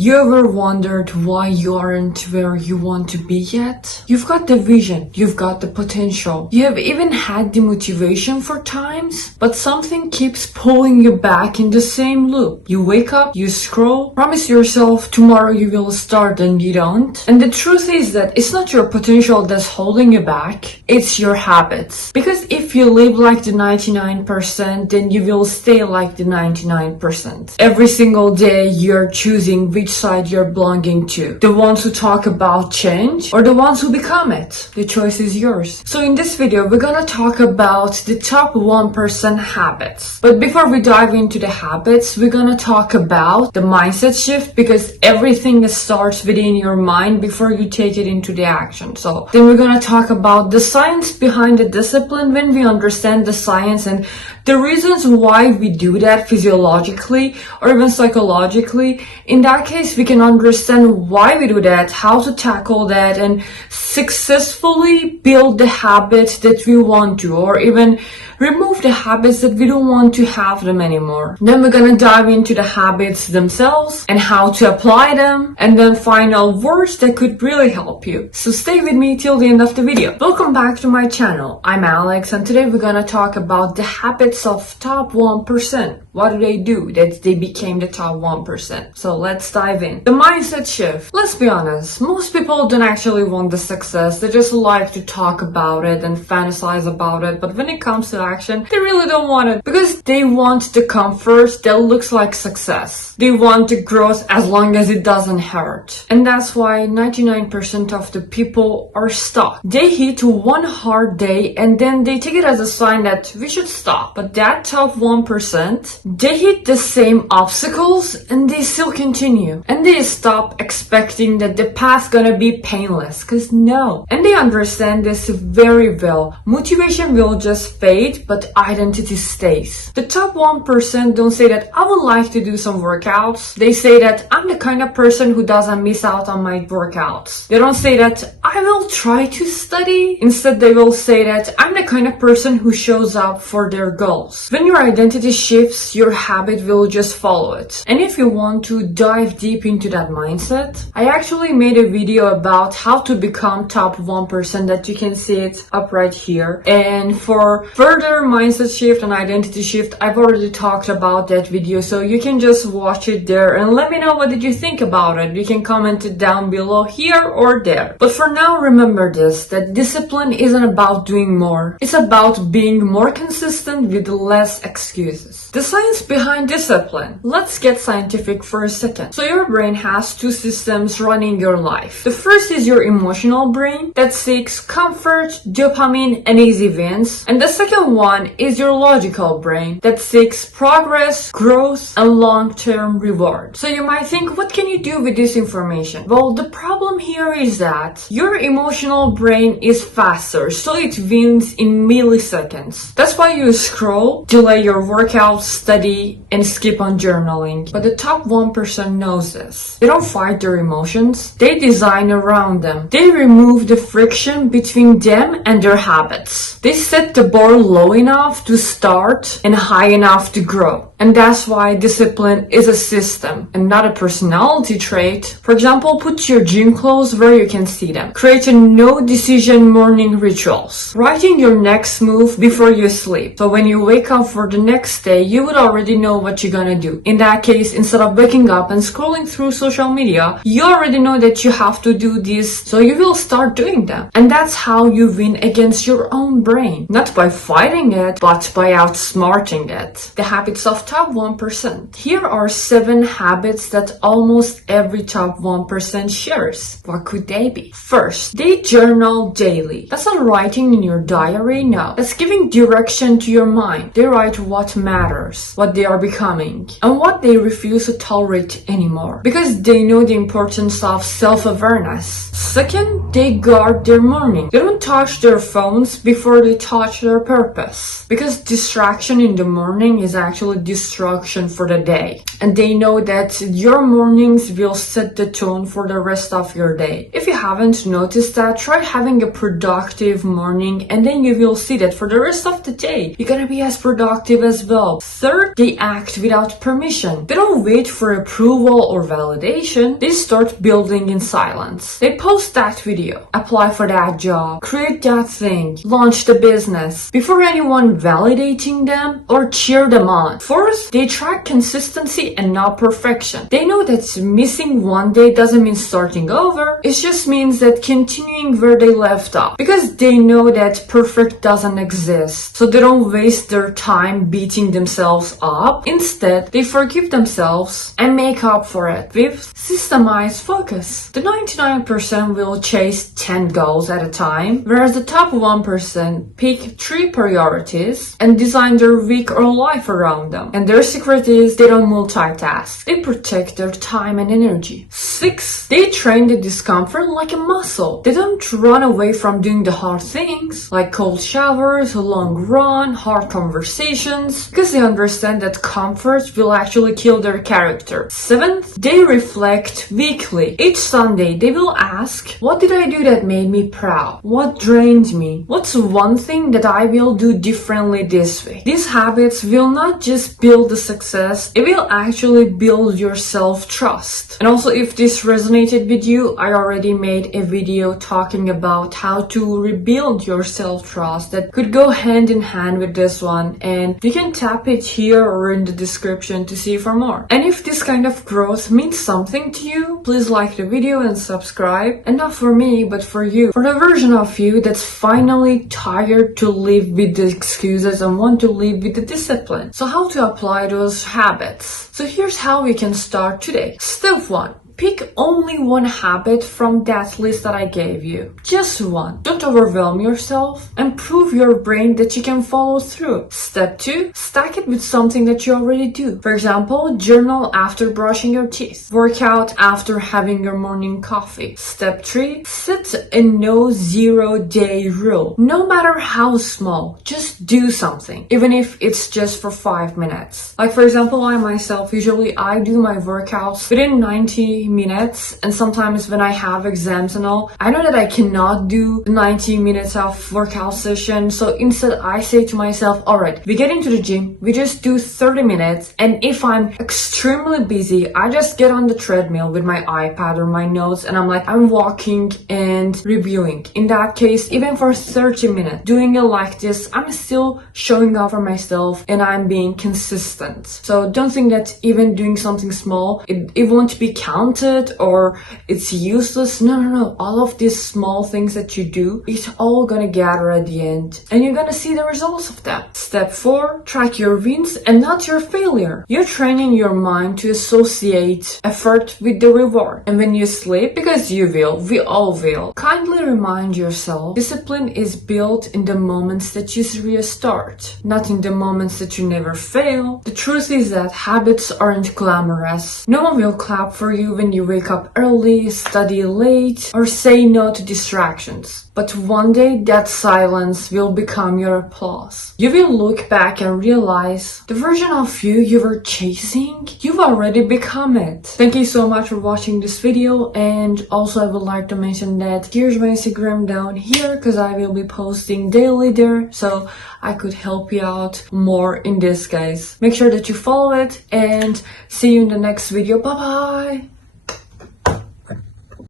You ever wondered why you aren't where you want to be yet? You've got the vision, you've got the potential, you have even had the motivation for times, but something keeps pulling you back in the same loop. You wake up, you scroll, promise yourself tomorrow you will start and you don't. And the truth is that it's not your potential that's holding you back, it's your habits. Because if you live like the 99%, then you will stay like the 99%. Every single day you're choosing which side you're belonging to. The ones who talk about change or the ones who become it. The choice is yours. So in this video, we're gonna talk about the top 1% habits. But before we dive into the habits, we're gonna talk about the mindset shift, because everything starts within your mind before you take it into the action. So then we're gonna talk about the science behind the discipline. When we understand the science and the reasons why we do that physiologically or even psychologically, in that case, we can understand why we do that, how to tackle that, and successfully build the habits that we want to, or even remove the habits that we don't want to have them anymore. Then we're gonna dive into the habits themselves and how to apply them, and then final words that could really help you. So stay with me till the end of the video. Welcome back to my channel. I'm Alex, and today we're gonna talk about the habits of top 1%. What do they do that they became the top 1%? So let's dive in. The mindset shift. Let's be honest, most people don't actually want the success. They just like to talk about it and fantasize about it. But when it comes to action, they really don't want it, because they want the comfort that looks like success. They want the growth as long as it doesn't hurt. And that's why 99% of the people are stuck. They hit one hard day and then they take it as a sign that we should stop. But that top 1%, they hit the same obstacles and they still continue. And they stop expecting that the path's gonna be painless, cause no. And they understand this very well. Motivation will just fade, but identity stays. The top 1% don't say that I would like to do some workouts. They say that I'm the kind of person who doesn't miss out on my workouts. They don't say that I will try to study. Instead, they will say that I'm the kind of person who shows up for their goals. When your identity shifts, your habit will just follow it. And if you want to dive deep into that mindset, I actually made a video about how to become top 1%, that you can see it up right here. And for further mindset shift and identity shift, I've already talked about that video, so you can just watch it there and let me know what did you think about it. You can comment it down below here or there. But for now, remember this, that discipline isn't about doing more. It's about being more consistent with less excuses. The science behind discipline. Let's get scientific for a second. So your brain has two systems running your life. The first is your emotional brain that seeks comfort, dopamine, and easy wins. And the second one is your logical brain that seeks progress, growth, and long-term reward. So you might think, what can you do with this information? Well, the problem here is that your emotional brain is faster, so it wins in milliseconds. That's why you scroll, delay your workout, study, and skip on journaling. But the top 1% knows this. They don't fight their emotions, they design around them. They remove the friction between them and their habits. They set the bar low enough to start and high enough to grow. And that's why discipline is a system and not a personality trait. For example, put your gym clothes where you can see them. Create a no decision morning rituals. Writing your next move before you sleep. So when you wake up for the next day, you would already know what you're gonna do. In that case, instead of waking up and scrolling through social media, you already know that you have to do this, so you will start doing them. And that's how you win against your own brain. Not by fighting it, but by outsmarting it. The habits of top 1%. Here are 7 habits that almost every top 1% shares. What could they be? First, they journal daily. That's not writing in your diary, no. That's giving direction to your mind. They write what matters, what they are becoming, and what they refuse to tolerate anymore, because they know the importance of self-awareness. Second, they guard their morning. They don't touch their phones before they touch their purpose, because distraction in the morning is actually destruction for the day. And they know that your mornings will set the tone for the rest of your day. If you haven't noticed that, try having a productive morning, and then you will see that for the rest of the day, you're gonna be be as productive as well. Third, they act without permission. They don't wait for approval or validation. They start building in silence. They post that video, apply for that job, create that thing, launch the business before anyone validating them or cheer them on. Fourth, they track consistency and not perfection. They know that missing one day doesn't mean starting over. It just means that continuing where they left off, because they know that perfect doesn't exist. So they don't waste their time beating themselves up. Instead, they forgive themselves and make up for it with systemized focus. The 99% will chase 10 goals at a time, whereas the top 1% pick 3 priorities and design their week or life around them. And their secret is they don't multitask. They protect their time and energy. 6, they train the discomfort like a muscle. They don't run away from doing the hard things like cold showers, a long run, hard conversations, because they understand that comfort will actually kill their character. 7th, they reflect weekly. Each Sunday, they will ask, what did I do that made me proud? What drained me? What's one thing that I will do differently this week? These habits will not just build the success, it will actually build your self-trust. And also, if this resonated with you, I already made a video talking about how to rebuild your self-trust that could go hand in hand with this one, and you can tap it here or in the description to see for more. And if this kind of growth means something to you, please like the video and subscribe. And not for me, but for you. For the version of you that's finally tired to live with the excuses and want to live with the discipline. So how to apply those habits? So here's how we can start today. Step 1. Pick only one habit from that list that I gave you. Just one. Don't overwhelm yourself and prove your brain that you can follow through. Step 2. Stack it with something that you already do. For example, journal after brushing your teeth. Work out after having your morning coffee. Step 3. Set a no 0-day rule. No matter how small, just do something. Even if it's just for 5 minutes. Like for example, I myself, usually I do my workouts within 90 minutes, and sometimes when I have exams and all, I know that I cannot do 90 minutes of workout session, so instead I say to myself, alright, we get into the gym, we just do 30 minutes, and if I'm extremely busy, I just get on the treadmill with my iPad or my notes, and I'm walking and reviewing. In that case, even for 30 minutes, doing it like this, I'm still showing up for myself and I'm being consistent. So don't think that even doing something small, it won't be counted or it's useless. No. All of these small things that you do, it's all gonna gather at the end and you're gonna see the results of that. Step 4, track your wins and not your failure. You're training your mind to associate effort with the reward. And when you sleep, because you will, we all will, kindly remind yourself, discipline is built in the moments that you restart, not in the moments that you never fail. The truth is that habits aren't glamorous. No one will clap for you when you wake up early, study late, or say no to distractions. But one day that silence will become your applause. You will look back and realize the version of you were chasing, you've already become it. Thank you so much for watching this video, and also I would like to mention that here's my Instagram down here because I will be posting daily there, so I could help you out more in this, guys. Make sure that you follow it and see you in the next video. Bye bye!